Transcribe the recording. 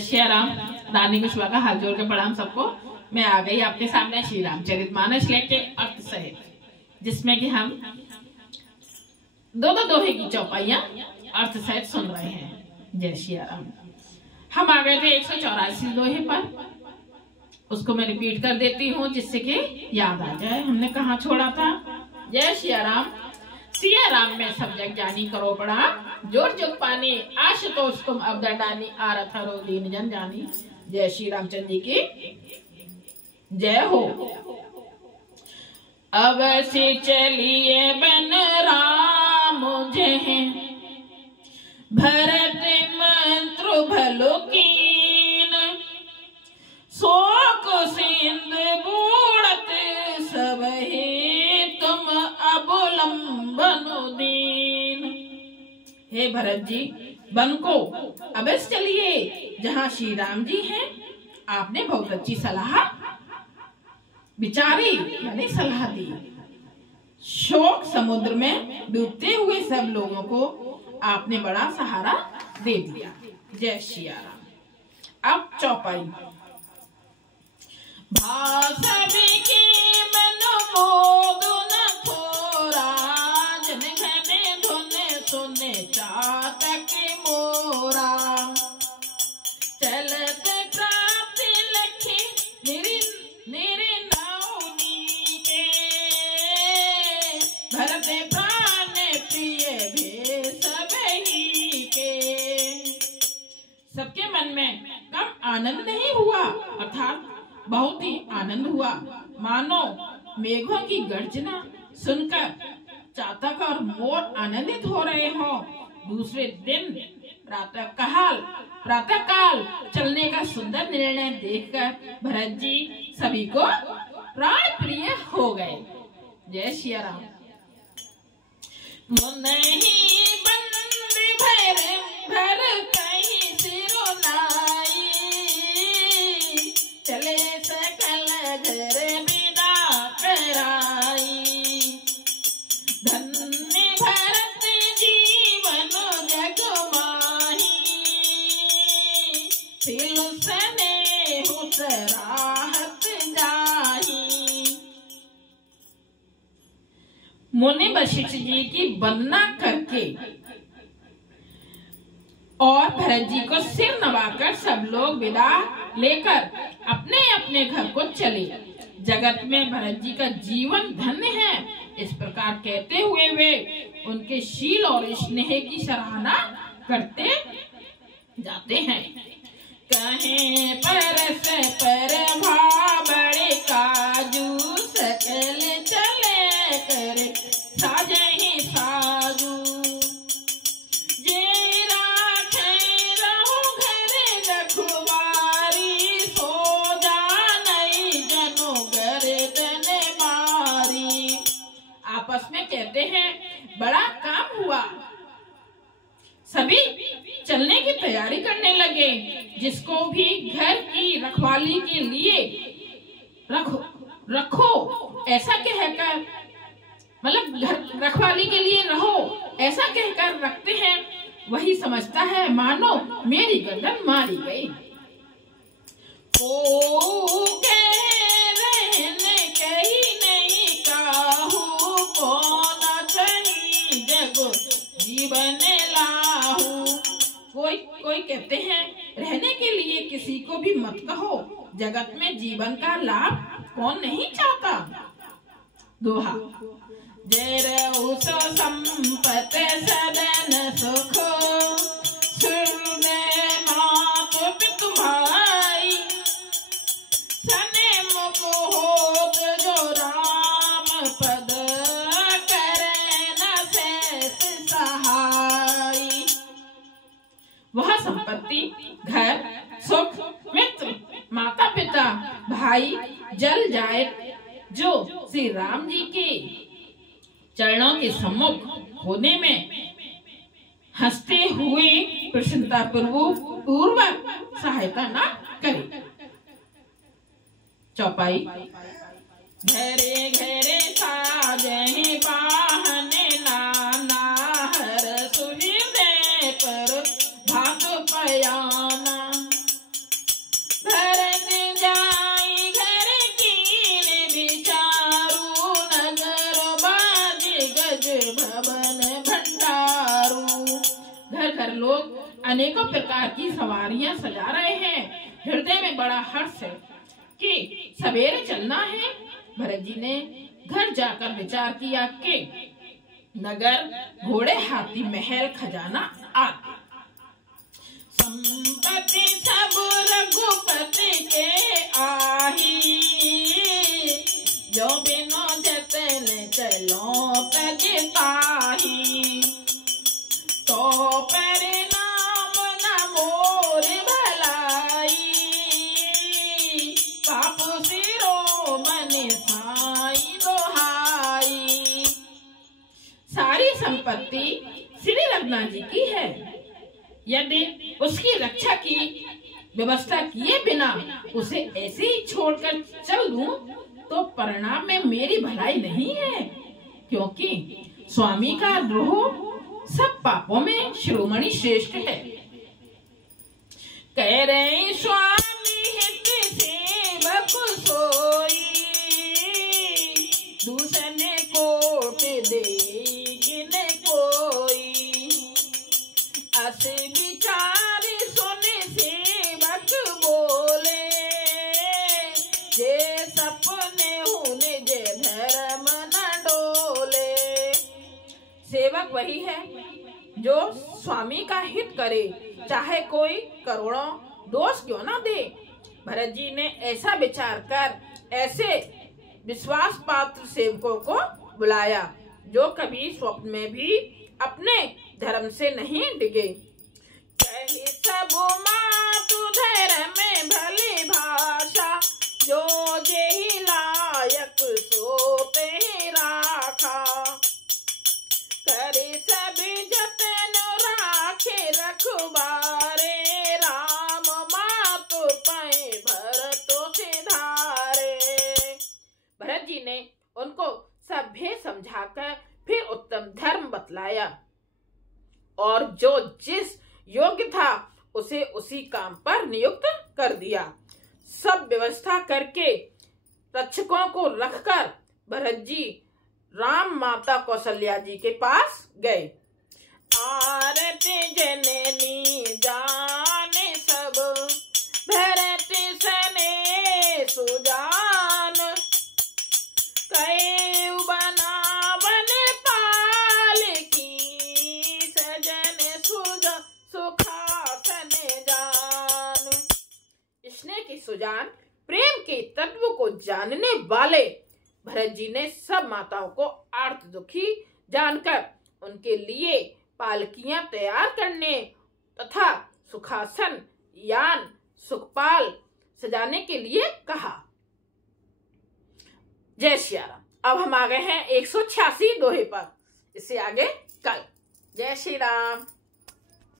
श्री राम। रानी कुशवा का हाथ जोड़ के प्रणाम सबको। मैं आ गई आपके सामने श्री रामचरितमानस लेके अर्थ सहित, जिसमें कि हम दो दोहे की चौपाइयां अर्थ सहित सुन रहे हैं। जय श्री राम। हम आ गए थे 184 दोहे पर, उसको मैं रिपीट कर देती हूँ जिससे कि याद आ जाए हमने कहाँ छोड़ा था। जय श्री राम। सिया राम में सब जग जानी करो बड़ा, जोर जुग पानी आशुतोष तुम अवदंडानी, आरथ रो दीन जन जानी। जय श्री रामचंद्र जी की जय हो। अब से चलिए बन राम जय, भरत मंत्र भलो कीन, शोक सिंध बूढ़त सब ही तुम अवलंबन दीन। हे भरत जी, वन को अवश्य चलिए जहाँ श्री राम जी हैं। आपने बहुत अच्छी सलाह विचारी यानी सलाह दी। शोक समुद्र में डूबते हुए सब लोगों को आपने बड़ा सहारा दे दिया। जय श्री राम। अब चौपाई। भाषा की मन मोद न थोरा, जन घने धुन सुने चातक मोरा, चलत प्राप्ति लखी निरी नौनी के, भरत प्राण प्रिय भे सबही के। सबके मन में कम आनंद नहीं हुआ, अर्थात बहुत ही आनंद हुआ, मानो मेघों की गर्जना सुनकर चातक और मोर आनंदित हो रहे हो। दूसरे दिन प्रातः काल चलने का सुंदर निर्णय देखकर भरत जी सभी को प्राण प्रिय हो गए। जय श्री राम। मुनहि बंद भर कहीं सिरुनाई, चले सकल घर विदा कराई, धन्य भरत जीवन जग माही, सिलु स्नेहु सराहत जाही। मुनि वशिष्ठ जी की वंदना करके और भरत जी को सिर नवाकर सब लोग विदा लेकर अपने अपने घर को चले। जगत में भरत जी का जीवन धन्य है, इस प्रकार कहते हुए वे उनके शील और स्नेह की सराहना करते जाते हैं। कहे परस पर भाबड़े काजू, सकल चले कर साजहि साजू, कहते हैं बड़ा काम हुआ। सभी चलने की तैयारी करने लगे। जिसको भी घर की रखवाली के लिए रखो ऐसा कहकर, मतलब घर रखवाली के लिए रहो ऐसा कहकर रखते हैं, वही समझता है मानो मेरी गर्दन मारी गई। जीवन लाहू। कोई कहते हैं रहने के लिए किसी को भी मत कहो, जगत में जीवन का लाभ कौन नहीं चाहता। दोहा। जय रहु सो संपत सदन सुख, सुने मात पितु भाई, सने मुख होत जो राम पद, वह संपत्ति, घर, सुख, मित्र, माता पिता, भाई जल जाए जो श्री राम जी के चरणों के सम्मुख होने में हंसते हुए प्रसन्नता पूर्वक सहायता न करे। चौपाई। घरे घरे साजहि वाहन नाना, हर सुहृदय पर भाग पयाना, प्रकार की सवारियां सजा रहे हैं। हृदय में बड़ा हर्ष है कि सवेरे चलना है। भरत जी ने घर जाकर विचार किया कि नगर, घोड़े, हाथी, महल, खजाना आदि संपत्ति सब रघुपति के आही, जो बिनो जतन चलो तज पाही। तो परिणाम न मोर भलाई, पाप सिरो मन साई दोहाई। सारी संपत्ति श्री रघुनाथ जी की है। यदि उसकी रक्षा की व्यवस्था किए बिना उसे ऐसे ही छोड़कर चल दूं तो परिणाम में मेरी भलाई नहीं है, क्योंकि स्वामी का द्रोह सब पापों में शिरोमणि श्रेष्ठ है। कह रहे स्वामी हित सेवक सोई, दूसरे कोट दे गिने कोई। अस विचार सुने सेवक बोले, जे सपने होने जे धर्म न डोले। सेवक वही है जो स्वामी का हित करे, चाहे कोई करोड़ों दोष क्यों ना दे। भरत जी ने ऐसा विचार कर ऐसे विश्वास पात्र सेवकों को बुलाया जो कभी स्वप्न में भी अपने धर्म से नहीं डिगे। कही सब मातु धर्म में भली भाषा, जो जेहि लायक सो तेहि राखा। करे सब जतन राखे रखबारे, राम मातु पै भरतो से धारे। भरत जी ने उनको सब भेद समझाकर फिर उत्तम धर्म बतलाया और जो जिस योग्य था उसे उसी काम पर नियुक्त कर दिया। सब व्यवस्था करके रक्षकों को रखकर भरत जी राम माता कौशल्या जी के पास गए। आरती जननी जाने सब, भरत सने सुजान। कई बनावन पाल की, सजन सुखासन जान। स्नेह की सुजान, प्रेम के तत्व को जानने वाले भरत जी ने सब माताओं को आर्त दुखी जानकर उनके लिए पालकियां तैयार करने तथा सुखासन यान सुखपाल सजाने के लिए कहा। जय श्री राम। अब हम आ गए हैं 186 दोहे पर, इससे आगे कल। जय श्री राम।